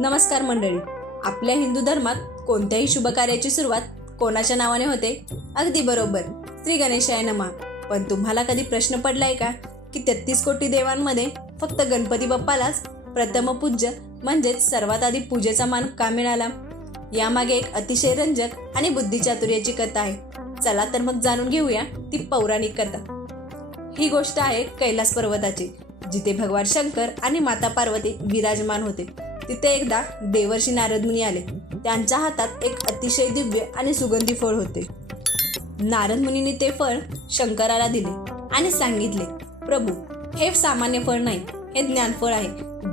नमस्कार मंडळी. आपल्या हिंदू धर्मात कोणत्याही शुभ कार्याची सुरुवात कोणाच्या नावाने होते? अगदी बरोबर, श्री गणेशाय नमः. पण तुम्हाला कधी प्रश्न पडलाय का की 33 कोटी देवांमध्ये फक्त गणपती बाप्पालाच प्रथम पूज्य म्हणजेच सर्वात आधी पूजेचा मान का मिळाला? यामागे एक अतिशय रंजक आणि बुद्धिचातुर्याची कथा आहे. चला तर मग जाणून घेऊया ती पौराणिक कथा. ही गोष्ट आहे कैलास पर्वताची, जिथे भगवान शंकर आणि माता पार्वती विराजमान होते. तिथे एकदा देवर्षी नारद मुनी आले. त्यांच्या हातात एक अतिशय दिव्य आणि सुगंधी फळ होते. नारद मुनींनी ते फळ शंकराला दिले आणि सांगितले, प्रभू, हे सामान्य फळ नाही, हे ज्ञानफळ आहे.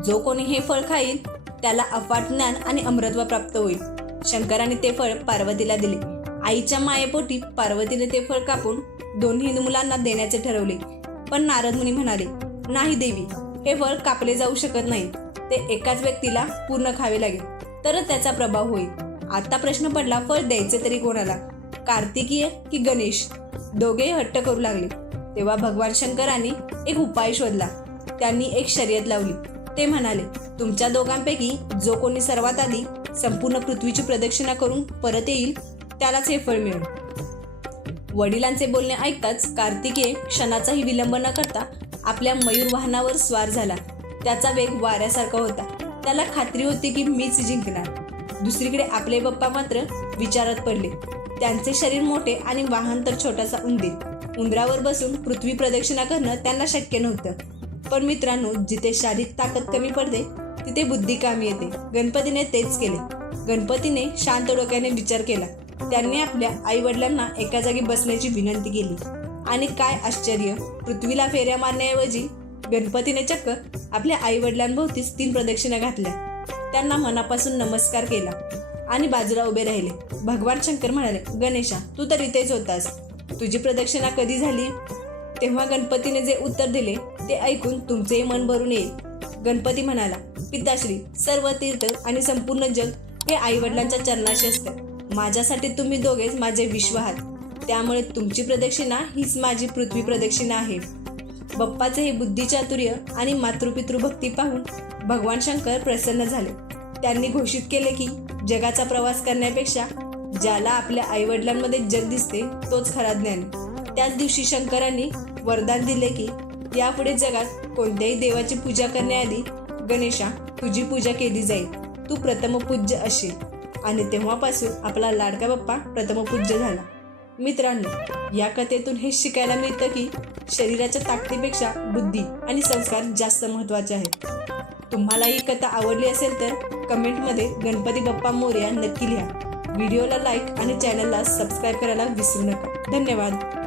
जो कोणी हे फळ खाईल त्याला अफाट ज्ञान आणि अमृतत्व प्राप्त होईल. शंकराने ते फळ पार्वतीला दिले. आईच्या मायेपोटी पार्वतीने ते फळ कापून दोन्ही मुलांना देण्याचे ठरवले. पण नारद मुनी म्हणाले, नाही देवी, हे फळ कापले जाऊ शकत नाही. ते एकाच व्यक्तीला पूर्ण खावे लागेल, तरच त्याचा प्रभाव होईल. आता प्रश्न पडला, फळ द्यायचे तरी कोणाला? कार्तिकीय की गणेश? दोघेही हट्ट करू लागले. तेव्हा भगवान शंकरांनी एक उपाय शोधला. त्यांनी एक शर्यत लावली. ते म्हणाले, तुमच्या दोघांपैकी जो कोणी सर्वात आधी संपूर्ण पृथ्वीची प्रदक्षिणा करून परत येईल त्यालाच हे फळ मिळेल. वडिलांचे बोलणे ऐकताच कार्तिकेय क्षणाचाही विलंब न करता आपल्या मयूर वाहनावर स्वार झाला. त्याचा वेग वाऱ्यासारखा होता. त्याला खात्री होती की मीच जिंकणार. दुसरीकडे आपले बाप्पा मात्र विचारात पडले. त्यांचे शरीर मोठे आणि वाहन तर छोटासा उंदीर. उंदरावर बसून पृथ्वी प्रदक्षिणा करणं त्यांना शक्य नव्हतं. पण मित्रांनो, जिथे शारीरिक ताकद कमी पडते तिथे बुद्धी कामी येते. गणपतीने तेच केले. गणपतीने शांत डोक्याने विचार केला. त्यांनी आपल्या आई वडिलांना एका जागी बसण्याची विनंती केली. आणि काय आश्चर्य, पृथ्वीला फेऱ्या मारण्याऐवजी गणपतीने चक्क आपल्या आई वडिलांभोवतीच 3 प्रदक्षिणा घातल्या. त्यांना मनापासून नमस्कार केला आणि बाजूला उभे राहिले. भगवान शंकर म्हणाले, गणेशा, तू तर इथेच होतास. तुझी प्रदक्षिणा कधी झाली? तेव्हा गणपतीने जे उत्तर दिले ते ऐकून तुमचेही मन भरून येईल. गणपती म्हणाला, पिताश्री, सर्व तीर्थ आणि संपूर्ण जग हे आई वडिलांच्या चरणाशी असते. माझ्यासाठी तुम्ही दोघेच माझे विश्व आहात. त्यामुळे तुमची प्रदक्षिणा हीच माझी पृथ्वी प्रदक्षिणा आहे. बाप्पाचे हे बुद्धिचातुर्य आणि मातृपितृभक्ती पाहून भगवान शंकर प्रसन्न झाले. त्यांनी घोषित केले की जगाचा प्रवास करण्यापेक्षा ज्याला आपल्या आईवडिलांमध्ये जग दिसते तोच खरा ज्ञानी. त्याच दिवशी शंकरांनी वरदान दिले की यापुढे जगात कोणत्याही देवाची पूजा करण्याआधी गणेशा, तुझी पूजा केली जाईल. तू प्रथम पूज्य असेल. आणि तेव्हापासून आपला लाडका बाप्पा प्रथम पूज्य झाला. मित्रांनो, या कथेतून हे शिकायला मिळतं की शरीराच्या ताकदीपेक्षा बुद्धी आणि संस्कार जास्त महत्त्वाचे आहेत. तुम्हाला ही कथा आवडली असेल तर कमेंटमध्ये गणपती बाप्पा मोरया नक्की लिहा. व्हिडिओला लाईक आणि चॅनलला सबस्क्राईब करायला विसरू नका. धन्यवाद.